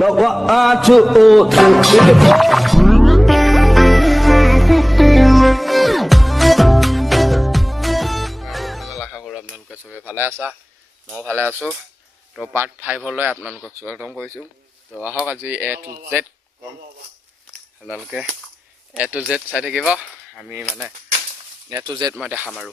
আপোনালোকে চবে ভালে আছা, ময়ো ভালে আছোঁ। তো পাৰ্ট 5লৈ আপোনালোকক স্বাগতম কৰিছোঁ। তো আহক আজি A to Z কম, আপোনালোকে A to Z চাই থাকিব। আমি মানে A to Z মই দেখাম আৰু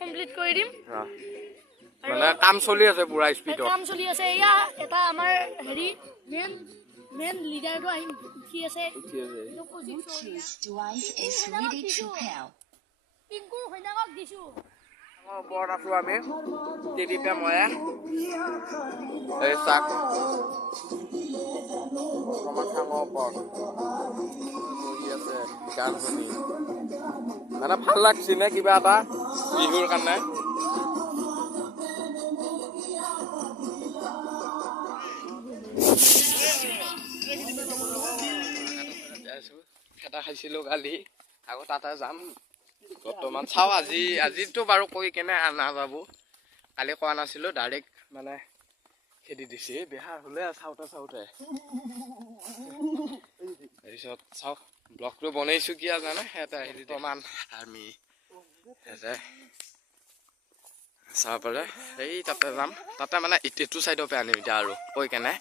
কমপ্লিট কৰি দিম। মানে কাম চলি আছে পুৰা স্পীডত, কাম চলি আছে। এয়া এটা আমাৰ হেৰি মেইন লিডাৰটো আহি উঠি আছে। পিংকু হৈনাকক দিছো। ওপৰত আছো আমি টিডিপে ময়ে এই চাক অকণমান চাঙৰ ওপৰত বহি আছে গান শুনি। মানে ভাল লাগছি নে কিবা এটা বিহুৰ কাৰণে। খেতা খাইছিলোঁ কালি, আকৌ তাতে যাম বৰ্তমান। চাওঁ আজিতো বাৰু কৈ কেনে নাযাব, কালি কোৱা নাছিলোঁ, ডাইৰেক্ট মানে খেদি দিছে বেহাৰ হ'লে চাওঁতে তাৰপিছত চাওক ব্লগটো বনাইছোঁ কিয় জানে সিহঁতে আহি বৰ্তমান আমি চাব পাৰে এই তাতে যাম। তাতে মানে এইটো চাইডৰ পৰা আনিম এতিয়া আৰু কৈ কেনে।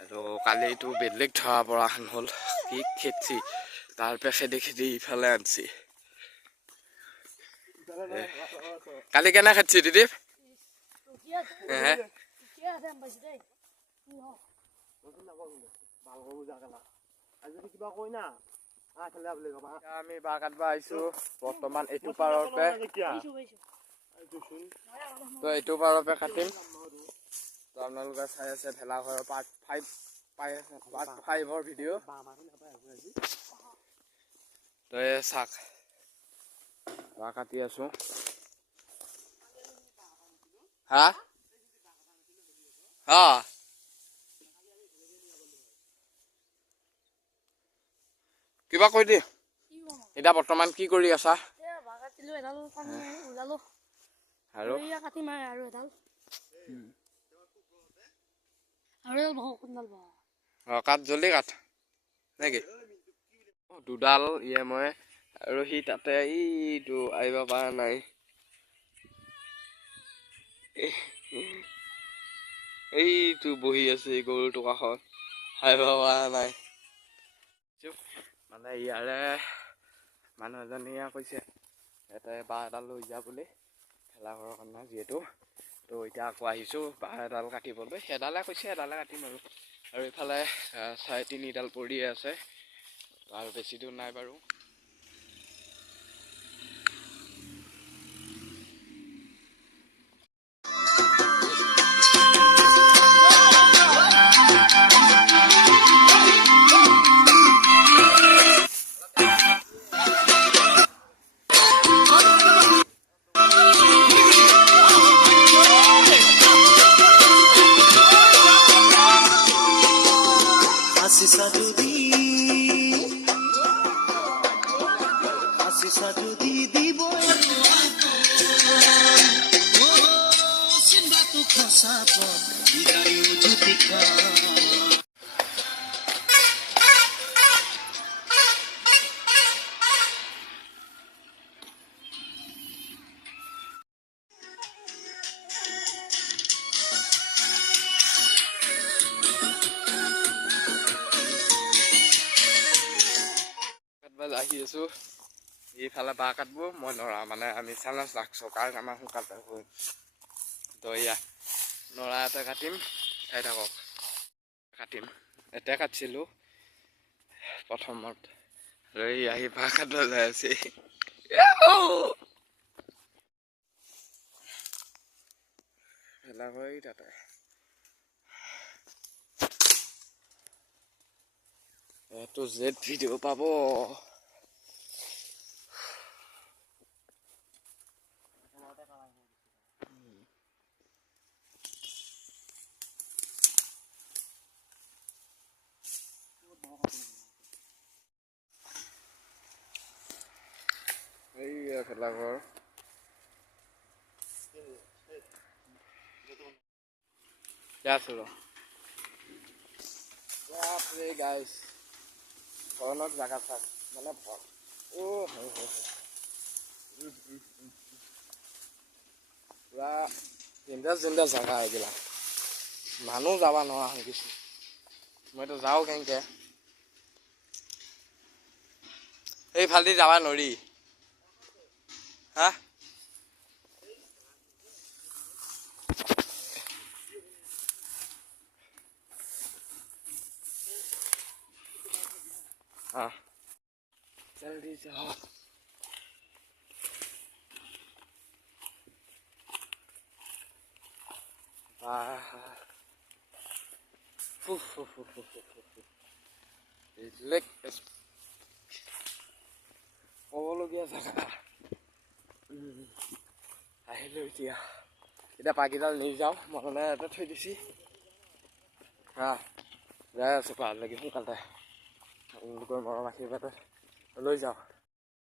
আৰু কালিতো বেলেগ ধৰা পৰা হ'ল, কি খেদছি তাৰপৰা খেদি ইফালে আনছি। কালি কেনে খেদছি দিদি আমি বাঁহ কাটব আহিছো বৰ্তমান এইটো পাৰৰ পৰা। তো এইটো পাৰৰ পৰা কাটিম। তো আপোনালোকে চাই আছে ভেলাঘৰৰ পাৰ্ট 5ৰ ভিডিঅ'। তো এই চাক বাঁহ কাটি আছো। হা কিবা কৈ দি। এতিয়া বৰ্তমান কি কৰি আছা? আৰু কাঠ জলদি কাঠ নেকি? দুডাল ইয়ে মই আৰু সি তাতে এইটো আহিব পৰা নাই। এইটো বহি আছে গৰুটো কাষত, আহিব পৰা নাই। মানে ইয়াৰে মানুহ এজনীয়ে কৈছে ইয়াতে বাঁহ এডাল লৈ যা বুলি ভেলাঘৰৰ কাৰণে যিহেতু। তো এতিয়া আকৌ আহিছোঁ বাঁহ এডাল কাটিবলৈ। এডালে কৈছে এডালে কাটিম আৰু এইফালে 3.5ডাল পৰিয়ে আছে আৰু বেছি দূৰ নাই বাৰু। আহি আছো এইফালে বাঁহ কাটব মই নৰা, মানে আমি চেলেঞ্জ ৰাখছোঁ কাৰণ আমাৰ সোনকালে হয়। তো এয়া নৰা এটা কাটিম, চাই থাকক কাটিম। এতিয়া কাটিছিলোঁ প্ৰথমত এই আহি বাঁহ কাটব যাই আছে। ভেলাঘৰ তাতে এইটো জেড ভিডিঅ' পাব। ভেলাঘৰ আছো ৰ গাইছ ভয়ানক জাগা চাক মানে পুৰা জিন্দা জাগা এইবিলাক মানুহ যাব নোৱাৰা হৈ গৈছে মইতো যাওঁ কেনেকে এইফালেদি যাবা নোৱাৰি হা हाँ जल्दी जाओ ক'বলগীয়া জেগা আহিলোঁ এতিয়া পাকিডাল নি যাওঁ মনে এটা থৈ দিছি হা যাই আছোঁ পাহাৰলৈকে সোনকালে আপোনালোকৰ মৰম আশীৰ্বাদত লৈ যাওঁ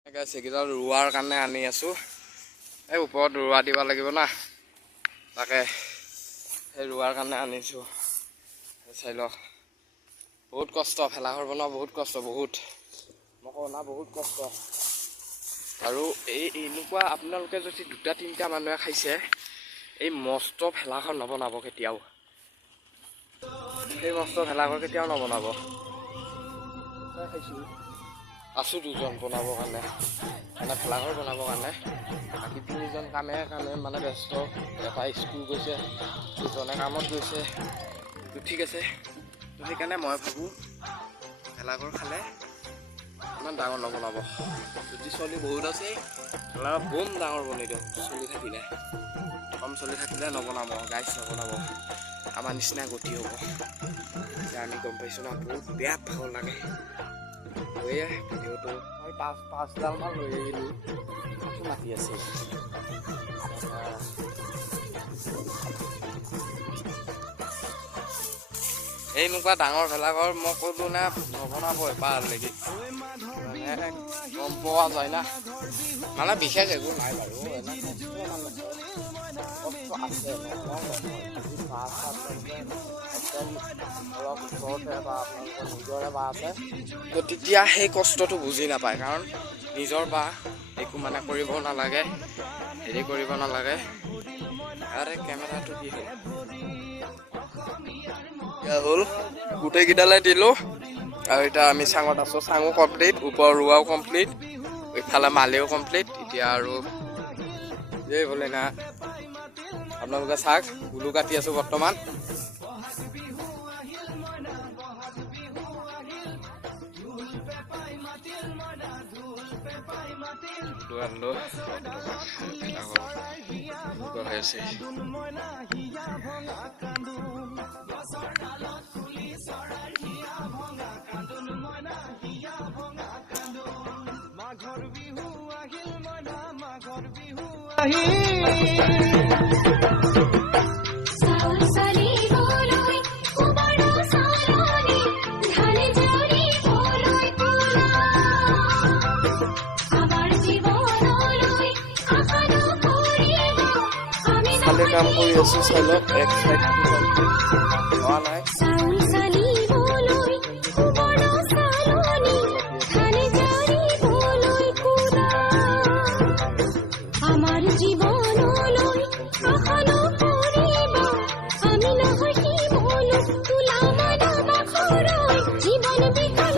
এনেকৈ সেইকেইডাল ৰোৱাৰ কাৰণে আনি আছোঁ এই ওপৰত ৰোৱা দিব লাগিব না তাকে সেই ৰোৱাৰ কাৰণে আনিছোঁ চাই লওক বহুত কষ্ট ভেলাঘৰ বনোৱা বহুত কষ্ট বহুত মই কওঁ না বহুত কষ্ট আৰু এনেকুৱা আপোনালোকে যদি 2-3টা মানুহে খাইছে এই মস্ত ভেলাঘৰ নবনাব কেতিয়াও সেই মস্ত ভেলাঘৰ কেতিয়াও নবনাব আছোঁ 2জন বনাবৰ কাৰণে মানে ভেলাঘৰ বনাবৰ কাৰণে বাকী 3জন কামে মানে ব্যস্ত এটা স্কুল গৈছে 2জনে কামত গৈছে ঠিক আছে তো সেইকাৰণে মই ভাবোঁ ভেলাঘৰ খালে ইমান ডাঙৰ নবনাব যদি চলি বহুত আছে ভেলাঘৰ বম ডাঙৰ বনাই দিয়ক চলি থাকিলে কম চলি থাকিলে নবনাব গাইছ নবনাব আমাৰ নিচিনা গতি হ'ব এতিয়া আমি গম পাইছোঁ না বহুত বেয়া ভাগৰ লাগে গৈয়ে ভিডিঅ'টো মই 5ডালমান লৈ আহিলোঁ মাতি আছে এনেকুৱা ডাঙৰ ভেলাঘৰ মই ক'লোঁ না নবনাব এবাৰলৈকে মানে গম পোৱা যায় না মানে বিশেষ একো নাই বাৰু আছে অলপ ওচৰতে বা আপোনালোকৰ নিজৰে বা আছে তো তেতিয়া সেই কষ্টটো বুজি নাপায় কাৰণ নিজৰ বা একো মানে কৰিব নালাগে হেৰি কৰিব নালাগে আৰে কেমেৰাটো কি হ'ল হ'ল গোটেইকেইটালৈ দিলোঁ আৰু এতিয়া আমি চাঙত আছোঁ চাঙো কমপ্লিট ওপৰ ৰোৱাও কমপ্লিট ইফালে মালেও কমপ্লিট এতিয়া আৰু এই বোলে না আপোনালোকে চাওক উলু কাটি আছোঁ বৰ্তমান হৈ আছে খালি কাম কৰি আছোঁ চাই লওক এক চাইড হোৱা নাই জীবন বিকল